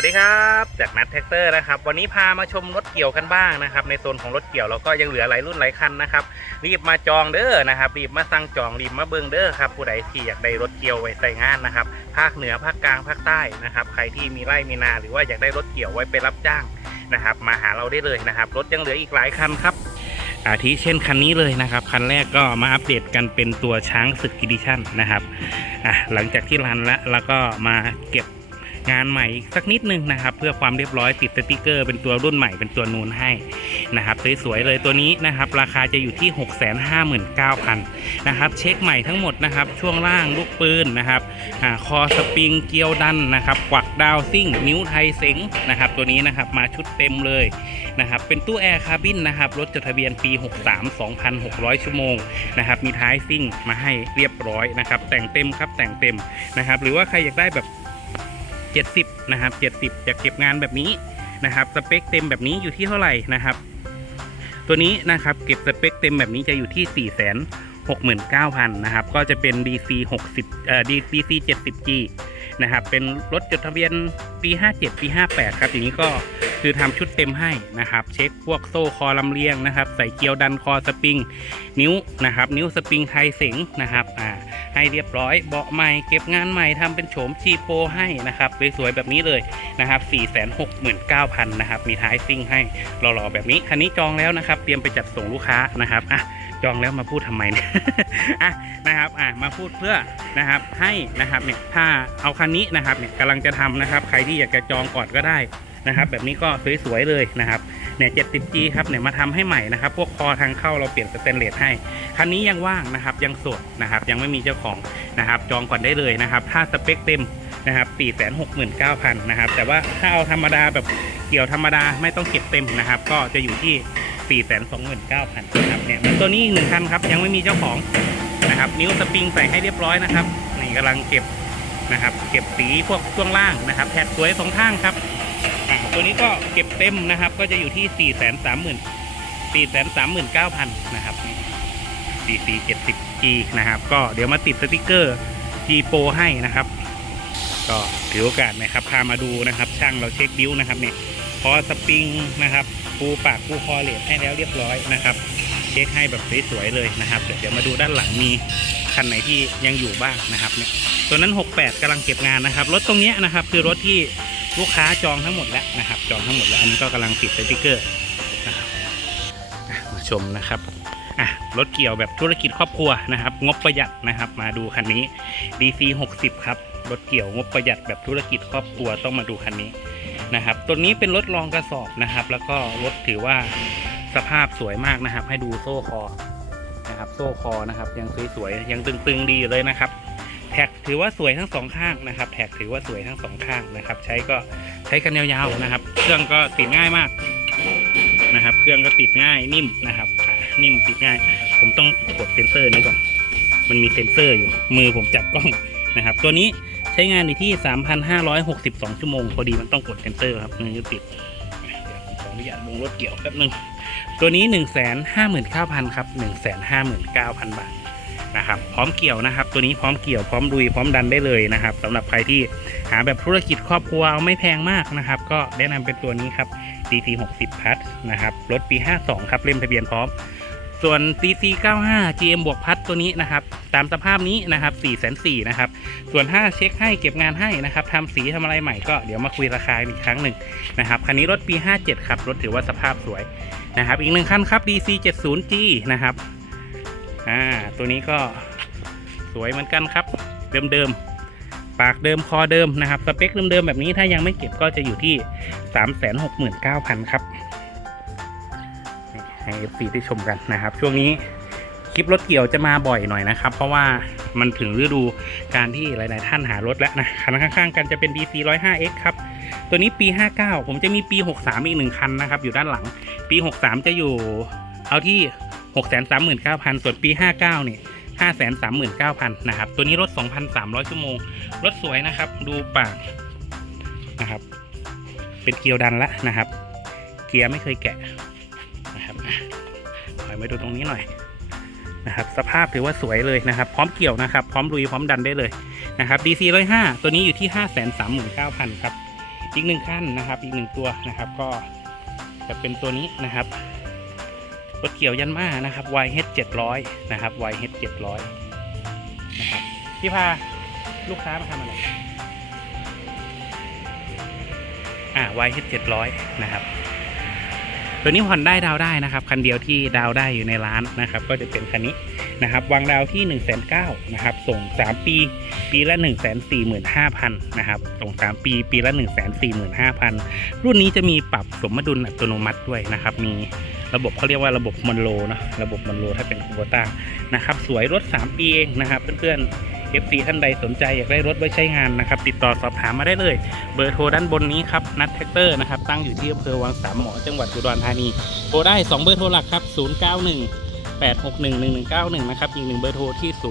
วัสดีครับจากนัทแท็กเตอร์นะครับวันนี้พามาชมรถเกี่ยวกันบ้างนะครับ ในโซนของรถเกี่ยวเราก็ยังเหลือหลายรุ่นหลายคันนะครับรีบมาจองเด้อนะครับรีบมาสั่งจองรีบมาเบิงเด้อครับผู้ใดที่อยากได้รถเกี่ยวไว้ใส่งานนะครับภาคเหนือภาคกลางภาคใต้นะครับใครที่มีไร่มีนาหรือว่าอยากได้รถเกี่ยวไว้ไปรับจ้างนะครับ มาหาเราได้เลยนะครับ รถยังเหลืออีกหลายคันครับอาทิเช่นคันนี้เลยนะครับ คันแรกก็มาอัปเดตกันเป็นตัวช้างศึกอีดิชั่นนะครับอะหลังจากที่รันแล้วแล้วก็มาเก็บ งานใหม่สักนิดนึงนะครับ เพื่อความเรียบร้อยติดสติกเกอร์ เป็นตัวรุ่นใหม่เป็นตัวนูนให้นะครับสวยๆเลยตัวนี้นะครับราคาจะอยู่ที่ 659,000นะครับเช็คใหม่ทั้งหมดนะครับช่วงล่างลูกปืนนะครับอคอสปริงเกียวดันนะครับกวักดาวซิ่ง นิ้วไทยเซ็งนะครับตัวนี้นะครับมาชุดเต็มเลยนะครับเป็นตู้แอร์คาร์บินนะครับรถจดทะเบียนปี 63 2,600 ชั่วโมงนะครับมีท้ายซิ่งมาให้เรียบร้อยนะครับแต่งเต็มครับแต่งเต็มนะครับหรือว่าใครอยากได้แบบ 70 นะครับ 70 จะเก็บงานแบบนี้นะครับ สเปคเต็มแบบนี้อยู่ที่เท่าไหร่นะครับ ตัวนี้นะครับเก็บสเปคเต็มแบบนี้จะอยู่ที่ 4 6 9 0 0 0นะครับ ก็จะเป็น DC 60เอ่อ DC 70G นะครับ เป็นรถจดทะเบียนปี 57 ปี 58 ครับ อย่างนี้ก็ คือทำชุดเต็มให้นะครับ เช็คพวกโซ่คอลำเลียงนะครับ ใส่เกลียวดันคอสปริง นิ้วนะครับ นิ้วสปริงไทยเสงนะครับอ่าให้เรียบร้อยเบาะใหม่เก็บงานใหม่ทำเป็นโฉมชีโปให้นะครับสวยๆแบบนี้เลยนะครับ469,000นะครับมีท้ายซิ่งให้หล่อๆแบบนี้คันนี้จองแล้วนะครับ เตรียมไปจัดส่งลูกค้านะครับอะจองแล้วมาพูดทำไมเนี่ยอะนะครับอะมาพูดเพื่อนะครับให้นะครับเนี่ยถ้าเอาคันนี้นะครับเนี่ยกำลังจะทำนะครับ ใครที่อยากจะจองก่อนก็ได้ นะครับแบบนี้ก็สวยๆเลยนะครับเนี่ย 70G ครับเนี่ยมาทำให้ใหม่นะครับ พวกคอทางเข้าเราเปลี่ยนสแตนเลสให้ คันนี้ยังว่างนะครับยังสดนะครับยังไม่มีเจ้าของนะครับจองก่อนได้เลยนะครับ ถ้าสเปคเต็มนะครับ469,000นะครับแต่ว่าถ้าเอาธรรมดาแบบเกี่ยวธรรมดาไม่ต้องเก็บเต็มนะครับ ก็จะอยู่ที่ 429,000นะครับเนี่ยตัวนี้อีกหนึ่งคันครับยังไม่มีเจ้าของนะครับนิ้วสปริงใส่ให้เรียบร้อยนะครับนี่กำลังเก็บนะครับเก็บสีพวกช่วงล่างนะครับแท็กสวยสองข้างครับ ตัวนี้ก็เก็บเต็มนะครับ ก็จะอยู่ที่ 430,000 439,000 นะครับ DC 70G นะครับ ก็เดี๋ยวมาติดสติกเกอร์ G Pro ให้นะครับ ก็ถือโอกาสนะครับ พามาดูนะครับ ช่างเราเช็คบิ้วนะครับเนี่ยพอสปริงนะครับปูปากปูคอเลทให้แล้วเรียบร้อยนะครับ เช็คให้แบบสวยๆเลยนะครับ เดี๋ยวมาดูด้านหลังมีคันไหนที่ยังอยู่บ้างนะครับเนี่ยตัวนั้น 68กำลังเก็บงานนะครับ รถตรงนี้นะครับ คือรถที่ ลูกค้าจองทั้งหมดแล้วนะครับ จองทั้งหมดแล้วอันนี้ก็กำลังติดสติกเกอร์นะครับมาชมนะครับอะรถเกี่ยวแบบธุรกิจครอบครัวนะครับ งบประหยัดนะครับ มาดูคันนี้ DC 60 ครับรถเกี่ยวงบประหยัดแบบธุรกิจครอบครัวต้องมาดูคันนี้นะครับ ตัวนี้เป็นรถรองกระสอบนะครับ แล้วก็รถถือว่าสภาพสวยมากนะครับ ให้ดูโซ่คอนะครับ โซ่คอนะครับ ยังสวยๆยังตึงๆดีอยู่เลยนะครับ แท็กถือว่าสวยทั้งสองข้างนะครับแท็กถือว่าสวยทั้งสองข้างนะครับ ใช้ก็ใช้กันยาวๆนะครับ เครื่องก็ติดง่ายมากนะครับ เครื่องก็ติดง่ายนิ่มนะครับนิ่มติดง่าย ผมต้องกดเซนเซอร์นี้ก่อนมันมีเซนเซอร์อยู่มือผมจับกล้องนะครับ ตัวนี้ใช้งานอยู่ที่ 3,562 ชั่วโมง พอดีมันต้องกดเซนเซอร์ครับมันจะติดขออนุญาตลงรถเกี่ยวแป๊บนึงตัวนี้ 159,000 ครับ 159,000 บาท นะครับพร้อมเกี่ยวนะครับ ตัวนี้พร้อมเกี่ยวพร้อมลุยพร้อมดันได้เลยนะครับสำหรับใครที่หาแบบธุรกิจครอบครัวเอาไม่แพงมากนะครับ ก็แนะนำเป็นตัวนี้ครับ DC 60พัทนะครับรถปี 52 ครับเล่มทะเบียนพร้อม ส่วน DC 95 GM บวกพัทตัวนี้นะครับ ตามสภาพนี้นะครับ4 4 0 0นะครับ ส่วนถ้าเช็คให้เก็บงานให้นะครับทำสีทำอะไรใหม่ก็เดี๋ยวมาคุยราคาอีกครั้งหนึ่งนะครับคันนี้รถปี 57 ครับ รถถือว่าสภาพสวยนะครับ อีกหนึ่งคันครับ DC 70G นะครับ อ่าตัวนี้ก็สวยเหมือนกันครับ เดิมๆ ปากเดิมคอเดิมนะครับ สเปคเดิมๆ แบบนี้ถ้ายังไม่เก็บก็จะอยู่ที่ 369,000 ครับให้ FC ที่ชมกันนะครับ ช่วงนี้คลิปรถเกี่ยวจะมาบ่อยหน่อยนะครับ เพราะว่ามันถึงฤดูการที่หลาย ๆ ท่านหารถแล้วนะคันข้างๆ กันจะเป็น DC 105X ครับ ตัวนี้ปี 59 ผมจะมีปี 63 อีกหนึ่งคันนะครับ อยู่ด้านหลัง ปี 63 จะอยู่ เอาที่ 639,000 ส่วนปี 59เนี่ย539,000 นะครับ ตัวนี้รถ 2,300 ชั่วโมง รถสวยนะครับ ดูปากนะครับ เป็นเกียร์ดันละนะครับ เกียร์ไม่เคยแกะนะครับอะถอยมาดูตรงนี้หน่อยนะครับ สภาพถือว่าสวยเลยนะครับ พร้อมเกี่ยวนะครับ พร้อมลุย พร้อมดันได้เลยนะครับ DC 105 ตัวนี้อยู่ที่ 539,000 ครับ อีกหนึ่งขั้นนะครับ อีกหนึ่งตัวนะครับ ก็จะเป็นตัวนี้นะครับ รถเกี่ยวยันมานะครับ YH 700 นะครับ YH 700 นะครับพี่พาลูกค้ามาทำอะไร อ่า YH 700 นะครับ ตัวนี้ผ่อนได้ดาวได้นะครับ คันเดียวที่ดาวได้อยู่ในร้านนะครับ ก็จะเป็นคันนี้ นะครับวางดาวที่1นึ่งแสนเนะครับส่ง 3 ปีปีละ1นึ่งแสนสี่หมื่นห้าพันนะครับส่ง 3 ปีปีละ1นึ่งแสนสี่หมื่นห้าพันรุ่นนี้จะมีปรับสมดุลอัตโนมัติด้วยนะครับมีระบบเขาเรียกว่าระบบมอนโลนะระบบมอนโลถ้าเป็นคูโบต้านะครับสวยรถ 3 ปีเองนะครับเพื่อนๆ FC ท่านใดสนใจอยากได้รถไว้ใช้งานนะครับติดต่อสอบถามมาได้เลย เบอร์โทรด้านบนนี้ครับนัดแท็กเตอร์นะครับตั้งอยู่ที่อำเภอวังสามหมอจังหวัดอุดรธานีโทรได้ 2 เบอร์โทรหลักครับ 091 861 1191 นะครับ อีกหนึ่งเบอร์โทรที่ 063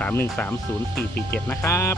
313 0447 นะครับ